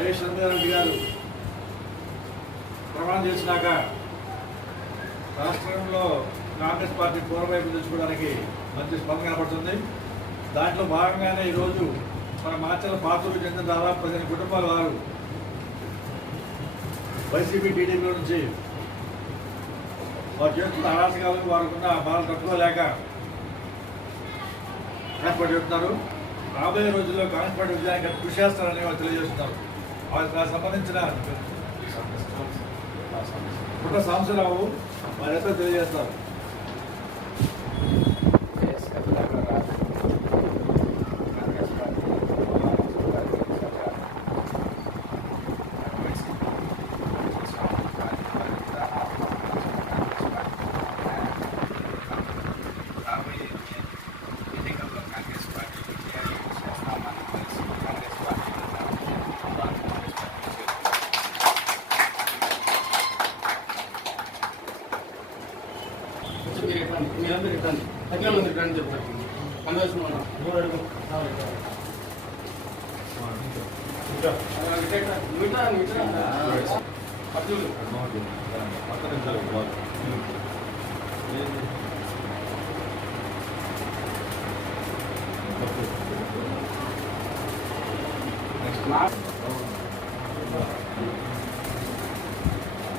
హరీష్ రెడ్డి గారు ప్రమాణం చేసినాక రాష్ట్రంలో కాంగ్రెస్ పార్టీ పూర్వవైపు తెచ్చుకోవడానికి మంచి స్పందన కనబడుతుంది దాంట్లో భాగంగానే ఈరోజు మన మార్చల పాత్రలు చెందిన దాదాపు పదిహేను కుటుంబాల వారు వైసీపీ టీడీపీ నుంచి వారు చేస్తున్న అరాచకాలకు వారుకున్న బాధ తట్టుకోలేక ఏర్పాటు చెప్తున్నారు రాబోయే రోజుల్లో కాన్స్పాట్ విజయానికి కృషి చేస్తారని వారు తెలియజేస్తున్నారు. దానికి సంబంధించిన పుట్ట సాంబశివరావు వారితో తెలియజేస్తారు కొంచెం మీరు ఇవ్వండి మీరందరూ తగ్గిన మంది ఇవ్వండి చెప్పండి కన్వర్షన్ ఉన్నా మూడు అడుగు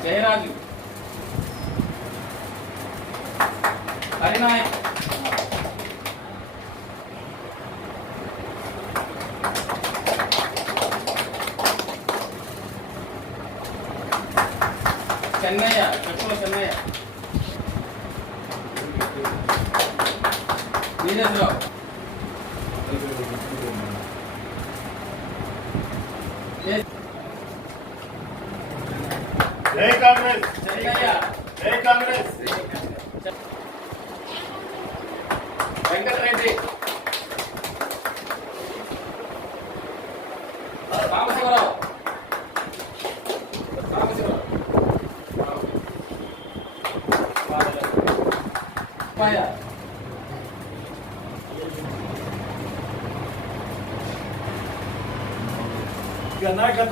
జయరాజు. హరినాయక్ చెన్నయ్య చెప్పుల చెన్నయ్య నీరజ్రావు జై కాంగ్రెస్ చెన్నయ్య జై కాంగ్రెస్ మాయ ఇక నాయకత్వం